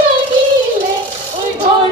লাগিলে ওই ঘর